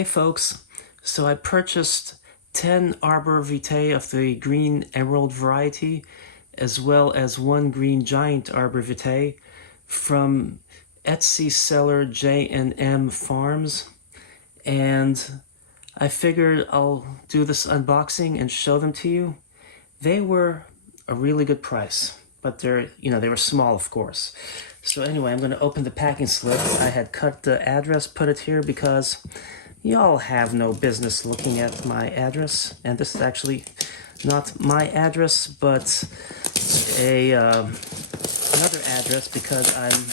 Hey folks, so I purchased 10 Arborvitae of the Green Emerald variety, as well as one Green Giant Arborvitae from Etsy seller JandMFarms, and I figured I'll do this unboxing and show them to you. They were a really good price, but they were small, of course. So anyway, I'm going to open the packing slip. I had cut the address, put it here because y'all have no business looking at my address, and this is actually not my address, but another address because I'm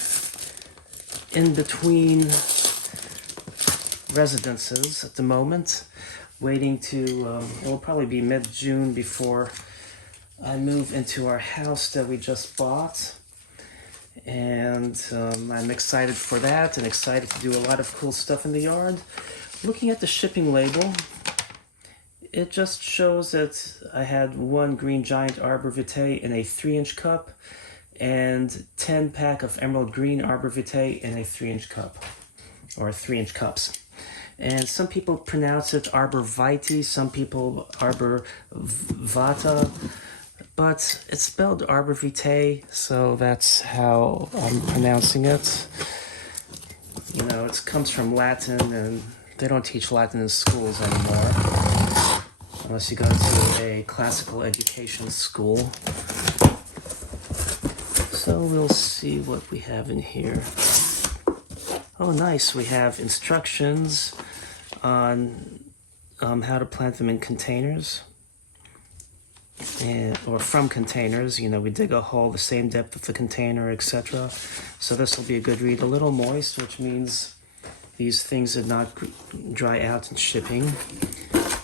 in between residences at the moment, waiting to, it will probably be mid-June before I move into our house that we just bought. And I'm excited for that and excited to do a lot of cool stuff in the yard. Looking at the shipping label, it just shows that I had one Green Giant Arborvitae in a 3-inch cup and 10 pack of Emerald Green Arborvitae in a 3-inch cup, or 3-inch cups. And some people pronounce it Arborvitae, some people Arborvitae, but it's spelled Arborvitae, so that's how I'm pronouncing it. You know, it comes from Latin, and they don't teach Latin in schools anymore, unless you go to a classical education school. So we'll see what we have in here. Oh, nice. We have instructions on how to plant them in containers, or from containers. You know, we dig a hole the same depth of the container, etc. So this will be a good read. A little moist, which means these things did not dry out in shipping.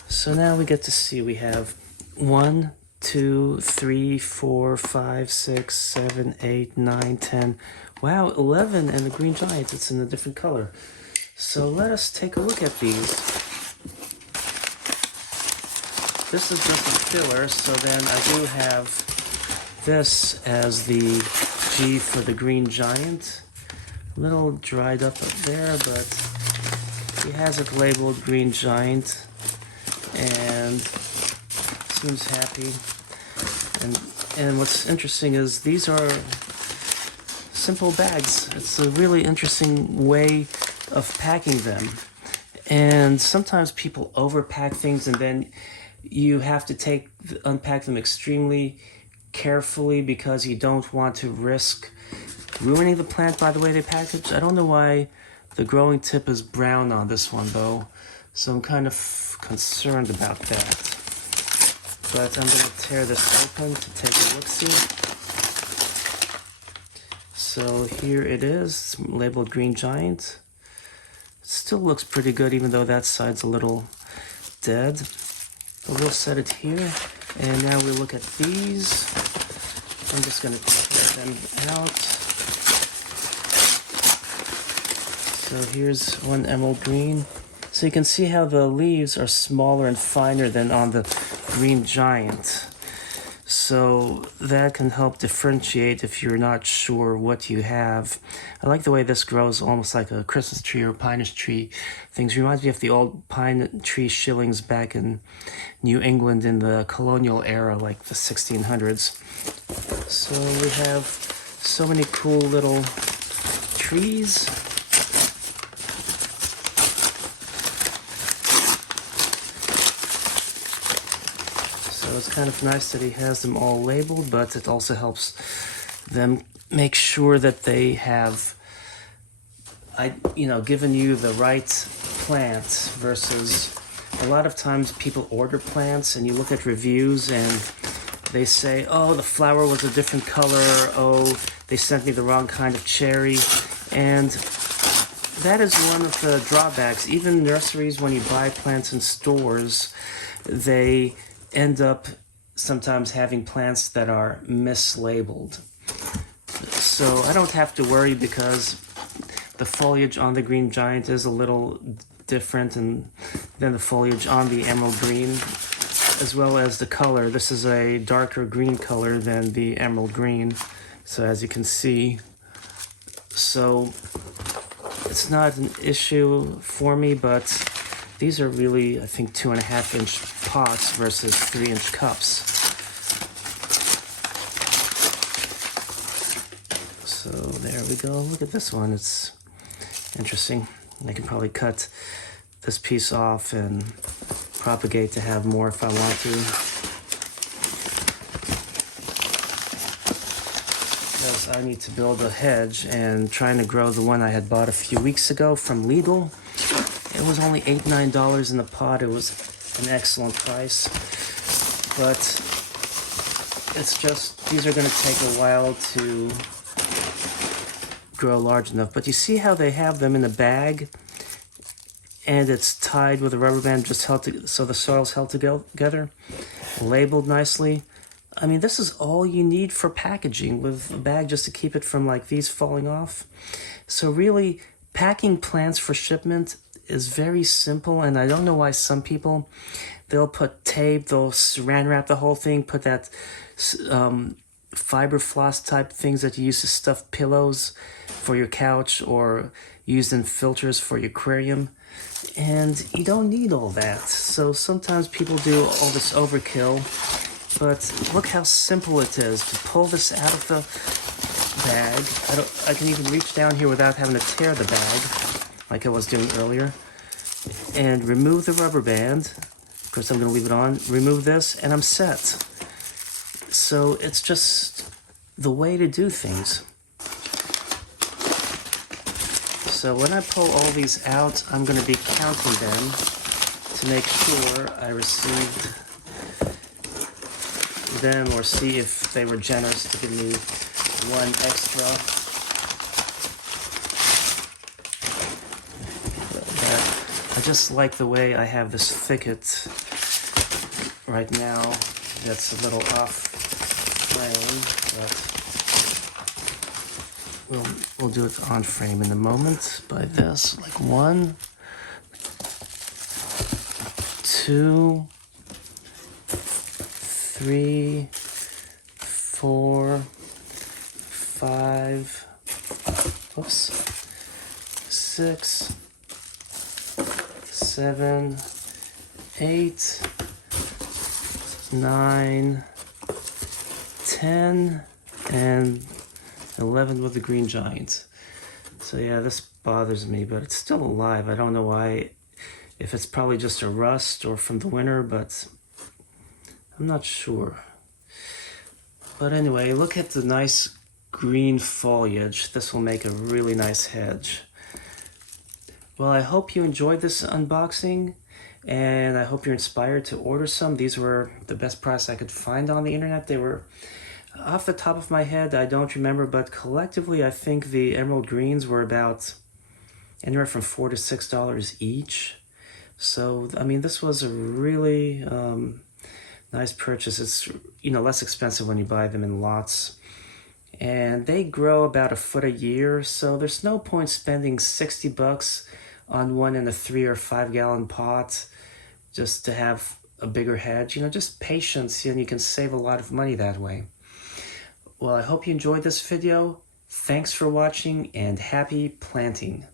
So now we get to see, we have 1, 2, 3, 4, 5, 6, 7, 8, 9, 10. Wow, 11 and the Green Giant. It's in a different color. So let us take a look at these. This is just a filler, so then I do have this as the G for the Green Giant. A little dried up there, but he has it labeled Green Giant and seems happy. And what's interesting is these are simple bags. It's a really interesting way of packing them. And sometimes people overpack things, and then you have to unpack them extremely carefully because you don't want to risk ruining the plant by the way they package. I don't know why the growing tip is brown on this one though, so I'm kind of concerned about that. But I'm going to tear this open to take a look-see. So here it is, labeled Green Giant. It still looks pretty good even though that side's a little dead. But we'll set it here, and now we look at these. I'm just going to tear them out. So here's one Emerald Green. So you can see how the leaves are smaller and finer than on the Green Giant. So that can help differentiate if you're not sure what you have. I like the way this grows, almost like a Christmas tree or pinus tree. Things reminds me of the old pine tree shillings back in New England in the colonial era, like the 1600s. So we have so many cool little trees. So it's kind of nice that he has them all labeled, but it also helps them make sure that they have, given you the right plant, versus a lot of times people order plants and you look at reviews and they say, oh, the flower was a different color, oh, they sent me the wrong kind of cherry. And that is one of the drawbacks. Even nurseries, when you buy plants in stores, they end up sometimes having plants that are mislabeled. So I don't have to worry because the foliage on the Green Giant is a little different than the foliage on the Emerald Green, as well as the color. This is a darker green color than the Emerald Green, so as you can see. So it's not an issue for me, but These are really, I think, 2.5-inch pots versus 3-inch cups. So there we go. Look at this one. It's interesting. I can probably cut this piece off and propagate to have more if I want to. Because I need to build a hedge, and trying to grow the one I had bought a few weeks ago from Lidl. It was only $8, $9 in the pot. It was an excellent price. But it's just, these are going to take a while to grow large enough. But you see how they have them in a bag, and it's tied with a rubber band, just held to, so the soil's held together, labeled nicely. I mean, this is all you need for packaging, with a bag just to keep it from like these falling off. So really, packing plants for shipment is very simple, and I don't know why some people, they'll put tape, they'll saran wrap the whole thing, put that fiber floss type things that you use to stuff pillows for your couch or used in filters for your aquarium. And you don't need all that. So sometimes people do all this overkill, but look how simple it is to pull this out of the bag. I can even reach down here without having to tear the bag, like I was doing earlier, and remove the rubber band. Of course, I'm going to leave it on. Remove this, and I'm set. So it's just the way to do things. So when I pull all these out, I'm going to be counting them to make sure I received them, or see if they were generous to give me one extra. I just like the way I have this thicket right now. That's a little off frame, but we'll do it on frame in a moment by this. Like 1, 2, 3, 4, 5, oops, 6, 7, 8, 9, 10, and 11 with the Green Giant. So yeah, this bothers me, but it's still alive. I don't know why, if it's probably just a rust or from the winter, but I'm not sure. But anyway, look at the nice green foliage. This will make a really nice hedge. Well, I hope you enjoyed this unboxing, and I hope you're inspired to order some. These were the best price I could find on the internet. They were, off the top of my head, I don't remember, but collectively I think the Emerald Greens were about anywhere from $4 to $6 each. So, I mean, this was a really nice purchase. It's, you know, less expensive when you buy them in lots. And they grow about a foot a year, so there's no point spending $60 on one in a 3 or 5 gallon pot just to have a bigger hedge. You know, just patience, and you can save a lot of money that way. Well, I hope you enjoyed this video. Thanks for watching, and happy planting.